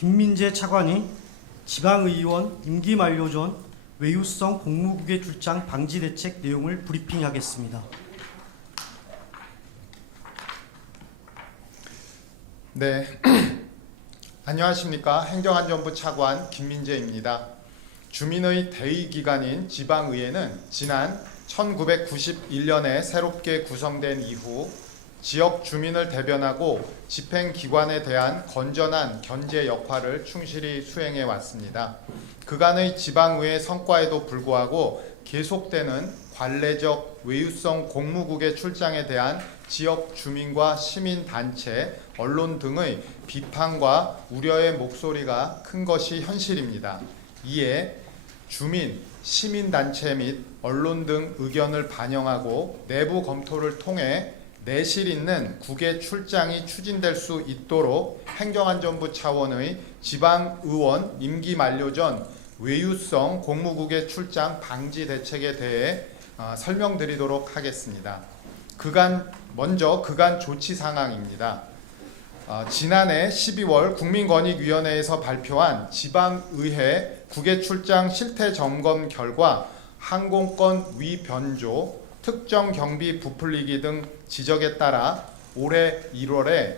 김민재 차관이 지방의원 임기 만료 전 외유성 공무국외 출장 방지 대책 내용을 브리핑하겠습니다. 네, 안녕하십니까. 행정안전부 차관 김민재입니다. 주민의 대의기관인 지방의회는 지난 1991년에 새롭게 구성된 이후 지역 주민을 대변하고 집행기관에 대한 건전한 견제 역할을 충실히 수행해 왔습니다. 그간의 지방의회 성과에도 불구하고 계속되는 관례적 외유성 공무국의 출장에 대한 지역 주민과 시민단체, 언론 등의 비판과 우려의 목소리가 큰 것이 현실입니다. 이에 주민, 시민단체 및 언론 등 의견을 반영하고 내부 검토를 통해 내실 있는 국외 출장이 추진될 수 있도록 행정안전부 차원의 지방의원 임기 만료 전 외유성 공무국외 출장 방지 대책에 대해 설명드리도록 하겠습니다. 먼저 그간 조치 상황입니다. 지난해 12월 국민권익위원회에서 발표한 지방의회 국외 출장 실태 점검 결과 항공권 위변조, 특정 경비 부풀리기 등 지적에 따라 올해 1월에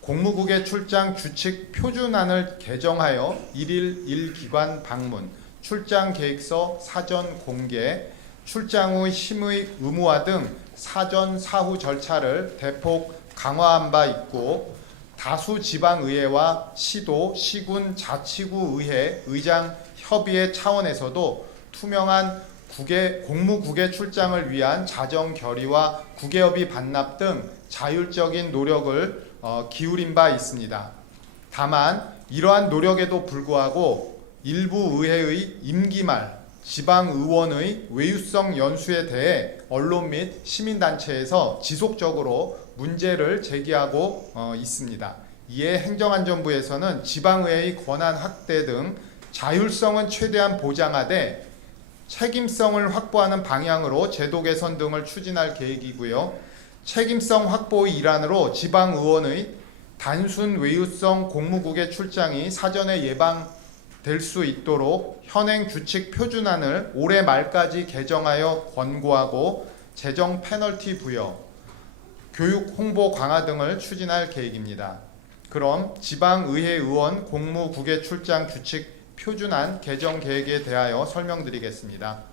공무국외 출장 규칙 표준안을 개정하여 1일 1기관 방문, 출장 계획서 사전 공개, 출장 후 심의 의무화 등 사전 사후 절차를 대폭 강화한 바 있고, 다수 지방의회와 시도, 시군, 자치구 의회, 의장 협의회 차원에서도 투명한 공무국외 출장을 위한 자정 결의와 국외협의 반납 등 자율적인 노력을 기울인 바 있습니다. 다만 이러한 노력에도 불구하고 일부 의회의 임기 말 지방의원의 외유성 연수에 대해 언론 및 시민단체에서 지속적으로 문제를 제기하고 있습니다. 이에 행정안전부에서는 지방의회의 권한 확대 등 자율성은 최대한 보장하되 책임성을 확보하는 방향으로 제도 개선 등을 추진할 계획이고요. 책임성 확보의 일환으로 지방의원의 단순 외유성 공무국외 출장이 사전에 예방될 수 있도록 현행 규칙 표준안을 올해 말까지 개정하여 권고하고 재정 페널티 부여, 교육 홍보 강화 등을 추진할 계획입니다. 그럼 지방의회 의원 공무국외 출장 규칙 표준안 개정 계획에 대하여 설명드리겠습니다.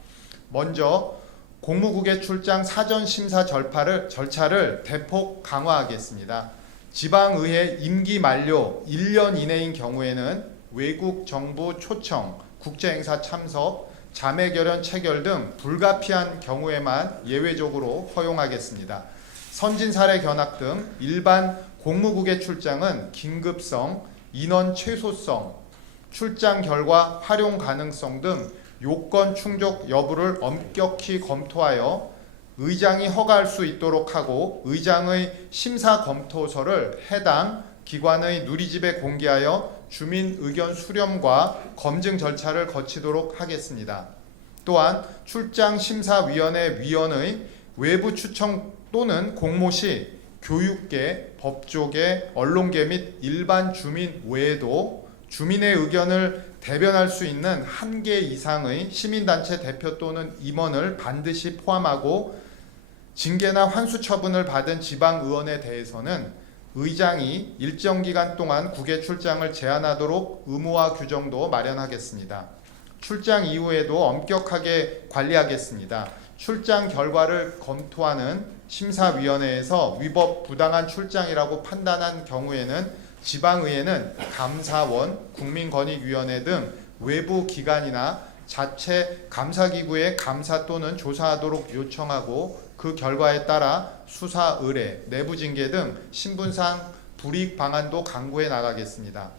먼저 공무국외 출장 사전 심사 절차를 대폭 강화하겠습니다. 지방의회 임기 만료 1년 이내인 경우에는 외국 정부 초청, 국제행사 참석, 자매결연 체결 등 불가피한 경우에만 예외적으로 허용하겠습니다. 선진사례 견학 등 일반 공무국외 출장은 긴급성, 인원 최소성, 출장 결과 활용 가능성 등 요건 충족 여부를 엄격히 검토하여 의장이 허가할 수 있도록 하고, 의장의 심사 검토서를 해당 기관의 누리집에 공개하여 주민 의견 수렴과 검증 절차를 거치도록 하겠습니다. 또한 출장심사위원회 위원의 외부 추천 또는 공모 시 교육계, 법조계, 언론계 및 일반 주민 외에도 주민의 의견을 대변할 수 있는 1개 이상의 시민단체 대표 또는 임원을 반드시 포함하고, 징계나 환수 처분을 받은 지방의원에 대해서는 의장이 일정 기간 동안 국외 출장을 제한하도록 의무화 규정도 마련하겠습니다. 출장 이후에도 엄격하게 관리하겠습니다. 출장 결과를 검토하는 심사위원회에서 위법 부당한 출장이라고 판단한 경우에는 지방의회는 감사원, 국민권익위원회 등 외부 기관이나 자체 감사기구에 감사 또는 조사하도록 요청하고, 그 결과에 따라 수사 의뢰, 내부 징계 등 신분상 불이익 방안도 강구해 나가겠습니다.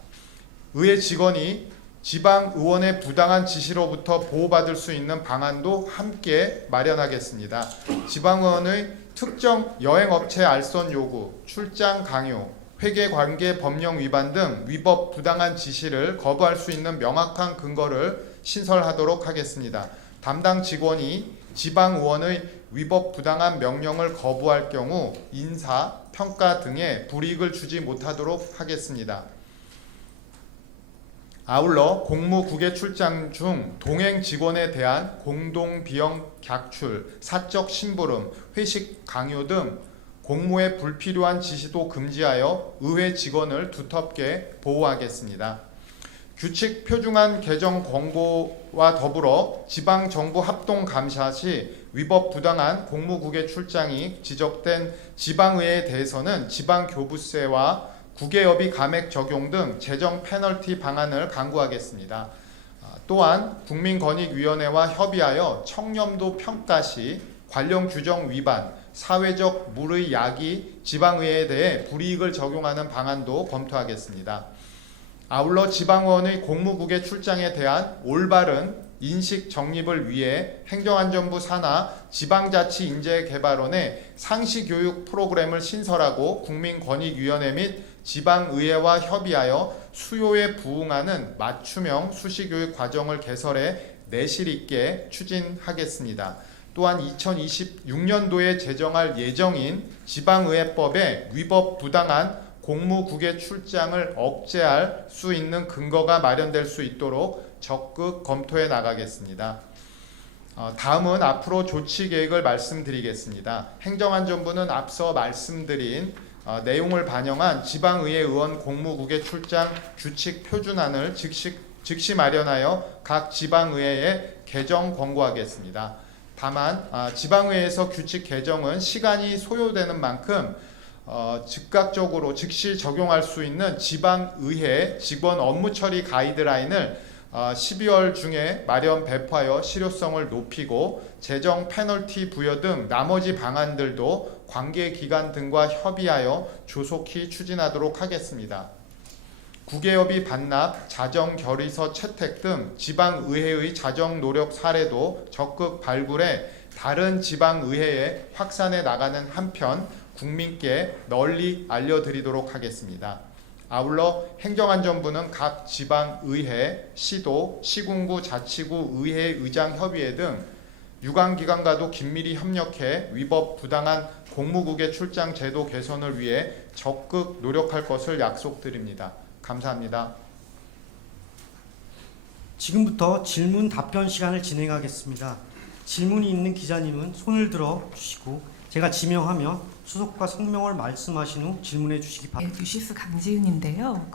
의회 직원이 지방의원의 부당한 지시로부터 보호받을 수 있는 방안도 함께 마련하겠습니다. 지방의원의 특정 여행업체 알선 요구, 출장 강요, 회계관계 법령 위반 등 위법 부당한 지시를 거부할 수 있는 명확한 근거를 신설하도록 하겠습니다. 담당 직원이 지방의원의 위법 부당한 명령을 거부할 경우 인사, 평가 등의 불이익을 주지 못하도록 하겠습니다. 아울러 공무국외 출장 중 동행 직원에 대한 공동 비용 객출, 사적 심부름, 회식 강요 등 공무에 불필요한 지시도 금지하여 의회 직원을 두텁게 보호하겠습니다. 규칙 표준안 개정 권고와 더불어 지방정부 합동감사 시 위법 부당한 공무국외 출장이 지적된 지방의회에 대해서는 지방교부세와 국외여비 감액 적용 등 재정 페널티 방안을 강구하겠습니다. 또한 국민권익위원회와 협의하여 청렴도 평가 시 관련 규정 위반, 사회적 물의 야기 지방의회에 대해 불이익을 적용하는 방안도 검토하겠습니다. 아울러 지방의원의 공무국외 출장에 대한 올바른 인식 정립을 위해 행정안전부 산하 지방자치인재개발원의 상시교육 프로그램을 신설하고 국민권익위원회 및 지방의회와 협의하여 수요에 부응하는 맞춤형 수시교육 과정을 개설해 내실 있게 추진하겠습니다. 또한 2026년도에 제정할 예정인 지방의회법에 위법 부당한 공무국외 출장을 억제할 수 있는 근거가 마련될 수 있도록 적극 검토해 나가겠습니다. 다음은 앞으로 조치 계획을 말씀드리겠습니다. 행정안전부는 앞서 말씀드린 내용을 반영한 지방의회 의원 공무국외 출장 규칙 표준안을 즉시 마련하여 각 지방의회에 개정 권고하겠습니다. 다만 지방의회에서 규칙 개정은 시간이 소요되는 만큼 즉각적으로 즉시 적용할 수 있는 지방의회 직원 업무 처리 가이드라인을 12월 중에 마련 배포하여 실효성을 높이고 재정 페널티 부여 등 나머지 방안들도 관계기관 등과 협의하여 조속히 추진하도록 하겠습니다. 국외여비 반납, 자정결의서 채택 등 지방의회의 자정노력 사례도 적극 발굴해 다른 지방의회에 확산해 나가는 한편 국민께 널리 알려드리도록 하겠습니다. 아울러 행정안전부는 각 지방의회, 시도, 시군구, 자치구, 의회, 의장협의회 등 유관기관과도 긴밀히 협력해 위법 부당한 공무국외 출장 제도 개선을 위해 적극 노력할 것을 약속드립니다. 감사합니다. 지금부터 질문 답변 시간을 진행하겠습니다. 질문이 있는 기자님은 손을 들어 주시고 제가 지명하며 수속과 성명을 말씀하신 후 질문해 주시기 바랍니다. 뉴시스 강지은인데요.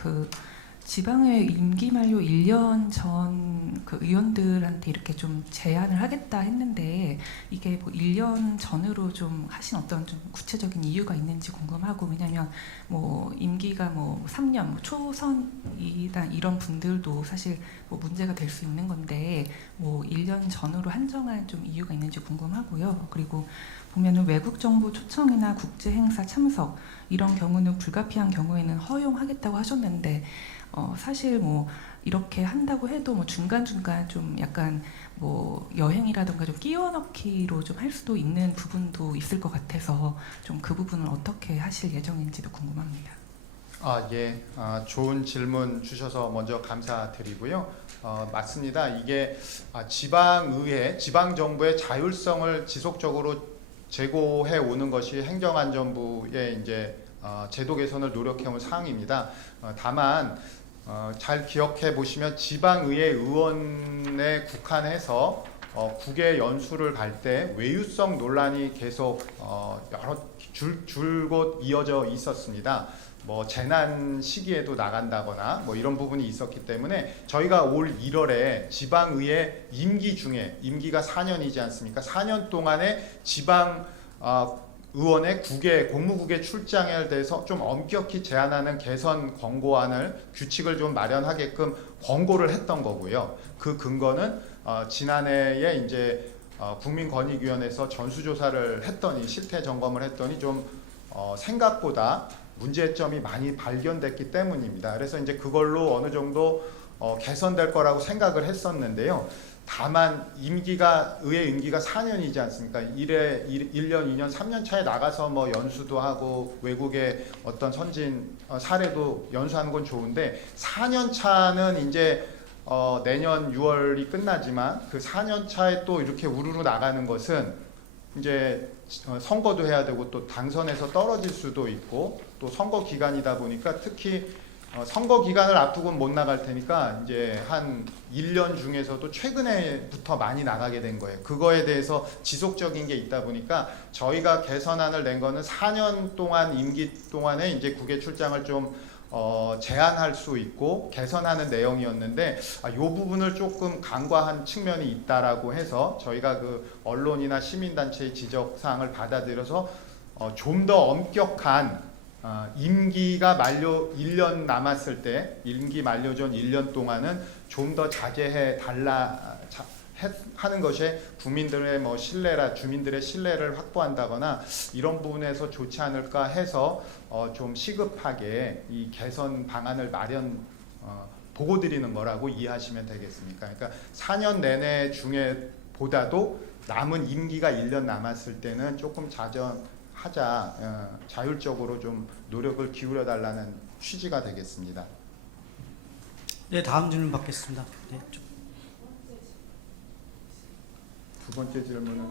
지방의회 임기 만료 1년 전 그 의원들한테 이렇게 좀 제안을 하겠다 했는데 이게 뭐 1년 전으로 좀 하신 어떤 좀 구체적인 이유가 있는지 궁금하고, 왜냐면 뭐 임기가 뭐 3년 뭐 초선이다 이런 분들도 사실 뭐 문제가 될 수 있는 건데 뭐 1년 전으로 한정한 좀 이유가 있는지 궁금하고요. 그리고 보면은 외국 정부 초청이나 국제 행사 참석 이런 경우는 불가피한 경우에는 허용하겠다고 하셨는데 사실 뭐 이렇게 한다고 해도 뭐 중간중간 좀 약간 뭐 여행이라든가 좀 끼워 넣기로 좀 할 수도 있는 부분도 있을 것 같아서 좀 그 부분은 어떻게 하실 예정인지도 궁금합니다. 예, 좋은 질문 주셔서 먼저 감사드리고요. 맞습니다. 이게 지방의회, 지방정부의 자율성을 지속적으로 제고해 오는 것이 행정안전부의 이제 제도 개선을 노력해온 사항입니다. 다만 잘 기억해 보시면 지방의회 의원에 국한해서 국외 연수를 갈 때 외유성 논란이 계속 줄곧 이어져 있었습니다. 뭐 재난 시기에도 나간다거나 뭐 이런 부분이 있었기 때문에 저희가 올 1월에 지방의회 임기 중에 임기가 4년이지 않습니까? 4년 동안에 지방 의원의 공무국외 출장에 대해서 좀 엄격히 제한하는 개선 권고안을 규칙을 좀 마련하게끔 권고를 했던 거고요. 그 근거는 지난해에 이제 국민권익위원회에서 전수조사를 했더니 실태 점검을 했더니 좀 생각보다 문제점이 많이 발견됐기 때문입니다. 그래서 이제 그걸로 어느 정도 개선될 거라고 생각을 했었는데요. 다만 의회 임기가 4년이지 않습니까? 1년, 2년, 3년 차에 나가서 뭐 연수도 하고 외국의 어떤 선진 사례도 연수하는 건 좋은데 4년 차는 이제 내년 6월이 끝나지만 그 4년 차에 또 이렇게 우르르 나가는 것은 이제 선거도 해야 되고 또 당선에서 떨어질 수도 있고 또 선거 기간이다 보니까 특히 선거 기간을 앞두고는 못 나갈 테니까 이제 한 1년 중에서도 최근에부터 많이 나가게 된 거예요. 그거에 대해서 지속적인 게 있다 보니까 저희가 개선안을 낸 거는 4년 동안 임기 동안에 이제 국외 출장을 좀 제한할 수 있고 개선하는 내용이었는데 이 부분을 조금 간과한 측면이 있다라고 해서 저희가 그 언론이나 시민단체의 지적사항을 받아들여서 좀 더 엄격한 임기가 만료 1년 남았을 때 임기 만료 전 1년 동안은 좀 더 자제해 달라 하는 것에 국민들의 뭐 신뢰라 주민들의 신뢰를 확보한다거나 이런 부분에서 좋지 않을까 해서 좀 시급하게 이 개선 방안을 보고 드리는 거라고 이해하시면 되겠습니까? 그러니까 4년 내내 중에 보다도 남은 임기가 1년 남았을 때는 조금 자율적으로 좀 노력을 기울여 달라는 취지가 되겠습니다. 네, 다음 질문 받겠습니다. 네, 두 번째 질문은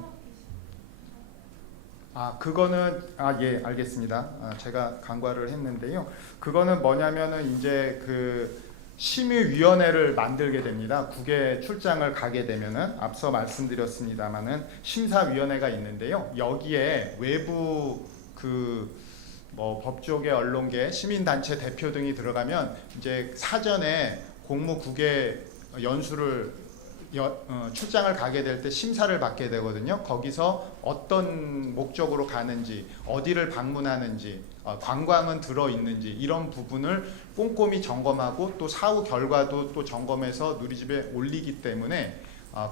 그거는 예, 알겠습니다. 제가 간과를 했는데요. 그거는 뭐냐면은 이제 그 심의위원회를 만들게 됩니다. 국외 출장을 가게 되면은 앞서 말씀드렸습니다마는 심사위원회가 있는데요. 여기에 외부 법조계, 언론계, 시민단체 대표 등이 들어가면 이제 사전에 공무 국외 연수를 출장을 가게 될 때 심사를 받게 되거든요. 거기서 어떤 목적으로 가는지, 어디를 방문하는지, 관광은 들어있는지 이런 부분을 꼼꼼히 점검하고 또 사후 결과도 또 점검해서 누리집에 올리기 때문에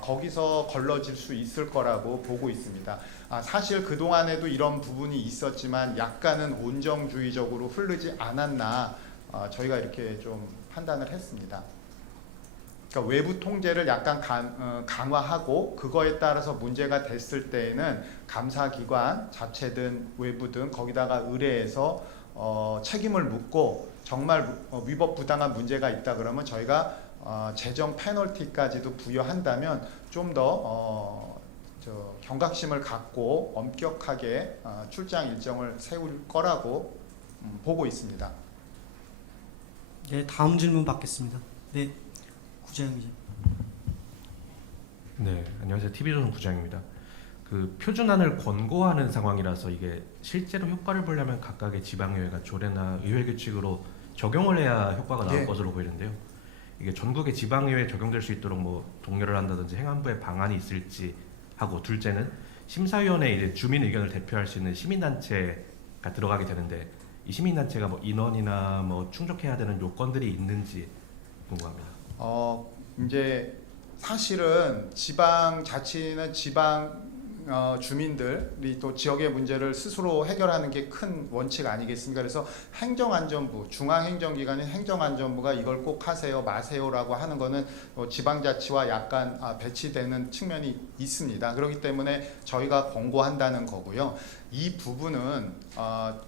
거기서 걸러질 수 있을 거라고 보고 있습니다. 사실 그동안에도 이런 부분이 있었지만 약간은 온정주의적으로 흐르지 않았나 저희가 이렇게 좀 판단을 했습니다. 그러니까 외부 통제를 약간 강화하고 그거에 따라서 문제가 됐을 때에는 감사기관 자체든 외부든 거기다가 의뢰해서 책임을 묻고 정말 위법 부당한 문제가 있다 그러면 저희가 재정 페널티까지도 부여한다면 좀 더 경각심을 갖고 엄격하게 출장 일정을 세울 거라고 보고 있습니다. 네, 다음 질문 받겠습니다. 네, 구재영 기자. 네, 안녕하세요. TV조선 구장입니다. 그 표준안을 권고하는 상황이라서 이게 실제로 효과를 보려면 각각의 지방의회가 조례나 의회 규칙으로 적용을 해야 효과가 나올 것으로 보이는데요. 이게 전국의 지방의회에 적용될 수 있도록 뭐 독려를 한다든지 행안부의 방안이 있을지 하고, 둘째는 심사위원회에 이제 주민 의견을 대표할 수 있는 시민단체가 들어가게 되는데 이 시민단체가 뭐 인원이나 뭐 충족해야 되는 요건들이 있는지 궁금합니다. 이제 사실은 지방자치는 지방 주민들이 또 지역의 문제를 스스로 해결하는 게 큰 원칙 아니겠습니까? 그래서 행정안전부, 중앙행정기관인 행정안전부가 이걸 꼭 하세요, 마세요라고 하는 거는 지방자치와 약간 배치되는 측면이 있습니다. 그렇기 때문에 저희가 권고한다는 거고요. 이 부분은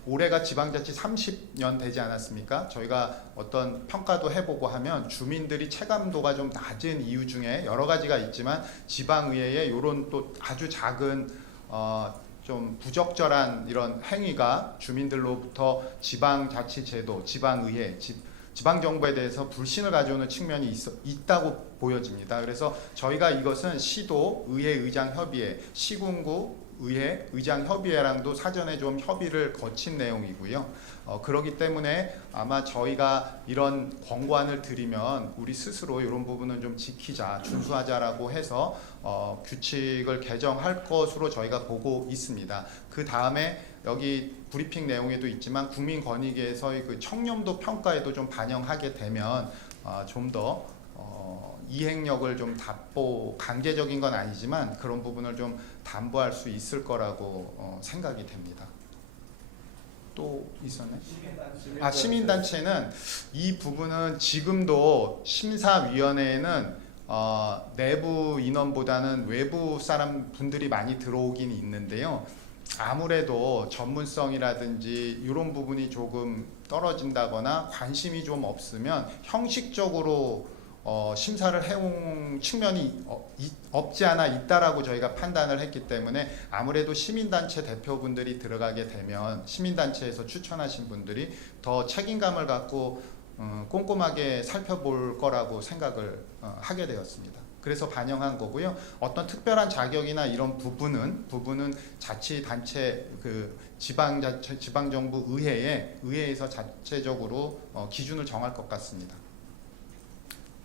올해가 지방자치 30년 되지 않았습니까? 저희가 어떤 평가도 해보고 하면 주민들이 체감도가 좀 낮은 이유 중에 여러 가지가 있지만 지방의회에 이런 또 아주 작은 좀 부적절한 이런 행위가 주민들로부터 지방자치제도, 지방의회, 지방정부에 대해서 불신을 가져오는 측면이 있다고 보여집니다. 그래서 저희가 이것은 시도, 의회, 의장 협의회, 시군구, 의회, 의장 협의회랑도 사전에 좀 협의를 거친 내용이고요. 그렇기 때문에 아마 저희가 이런 권고안을 드리면 우리 스스로 이런 부분은 좀 지키자, 준수하자라고 해서 규칙을 개정할 것으로 저희가 보고 있습니다. 그 다음에 여기 브리핑 내용에도 있지만 국민권익위에서의 그 청렴도 평가에도 좀 반영하게 되면 좀 더 이행력을 좀 강제적인 건 아니지만 그런 부분을 좀 담보할 수 있을 거라고 생각이 됩니다. 또 있었네? 시민단체는 이 부분은 지금도 심사위원회에는 내부 인원보다는 외부 사람 분들이 많이 들어오긴 있는데요. 아무래도 전문성이라든지 이런 부분이 조금 떨어진다거나 관심이 좀 없으면 형식적으로 심사를 해온 측면이 없지 않아 있다라고 저희가 판단을 했기 때문에 아무래도 시민단체 대표분들이 들어가게 되면 시민단체에서 추천하신 분들이 더 책임감을 갖고 꼼꼼하게 살펴볼 거라고 생각을 하게 되었습니다. 그래서 반영한 거고요. 어떤 특별한 자격이나 이런 부분은 자치단체 그 지방정부 의회에서 자체적으로 기준을 정할 것 같습니다.